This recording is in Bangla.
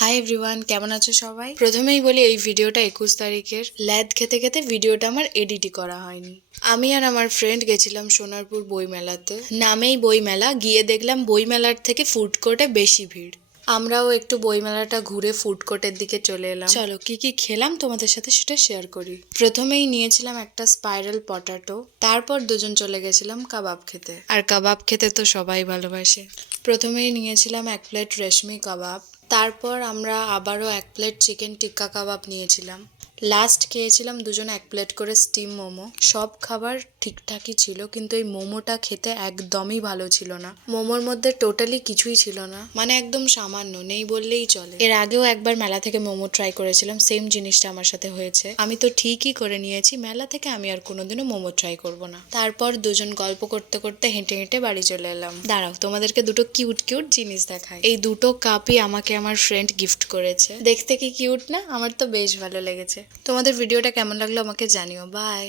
হাই এভরিওয়ান, কেমন আছো সবাই? প্রথমেই বলি এই ভিডিওটা 21 তারিখের। ল্যাদ খেতে খেতে ভিডিওটা আমার এডিটই করা হয়নি। আমি আর আমার ফ্রেন্ড গেছিলাম সোনারপুর বইমেলাতে। নামেই বইমেলা, গিয়ে দেখলাম বইমেলার থেকে ফুড কোর্টে বেশি ভিড়। আমরাও একটু বইমেলাটা ঘুরে ফুড কোর্টের দিকে চলে এলাম। চলো কি কি খেলাম তোমাদের সাথে সেটা শেয়ার করি। প্রথমেই নিয়েছিলাম একটা স্পাইরাল পটাটো, তারপর দুজন চলে গেছিলাম কাবাব খেতে। আর কাবাব খেতে তো সবাই ভালোবাসে। প্রথমেই নিয়েছিলাম 1 প্লেট রেশমি কাবাব, তারপর আমরা আবারও 1 প্লেট চিকেন টিক্কা কাবাব নিয়েছিলাম। লাস্ট খেয়েছিলাম দুজনে 1 প্লেট করে স্টিম মোমো। সব খাবার ঠিকঠাকই ছিল, কিন্তু এই মোমোটা খেতে একদমই ভালো ছিল না। মোমোর মধ্যে টোটালি কিছুই ছিল না, মানে একদম সামান্য, নেই বললেই চলে। এর আগেও একবার মেলা থেকে মোমো ট্রাই করেছিলাম, সেম জিনিসটা আমার সাথে হয়েছে। আমি তো ঠিকই করে নিয়েছি, মেলা থেকে আমি আর কোনোদিনও মোমো ট্রাই করব না। তারপর দুজন গল্প করতে করতে হেঁটে হেঁটে বাড়ি চলে এলাম। দাঁড়াও, তোমাদেরকে দুটো কিউট কিউট জিনিস দেখাই। এই দুটো কাপই আমাকে আমার ফ্রেন্ড গিফট করেছে। দেখতে কি কিউট না? আমার তো বেশ ভালো লেগেছে। তোমাদের ভিডিওটা কেমন লাগলো আমাকে জানিও। বাই।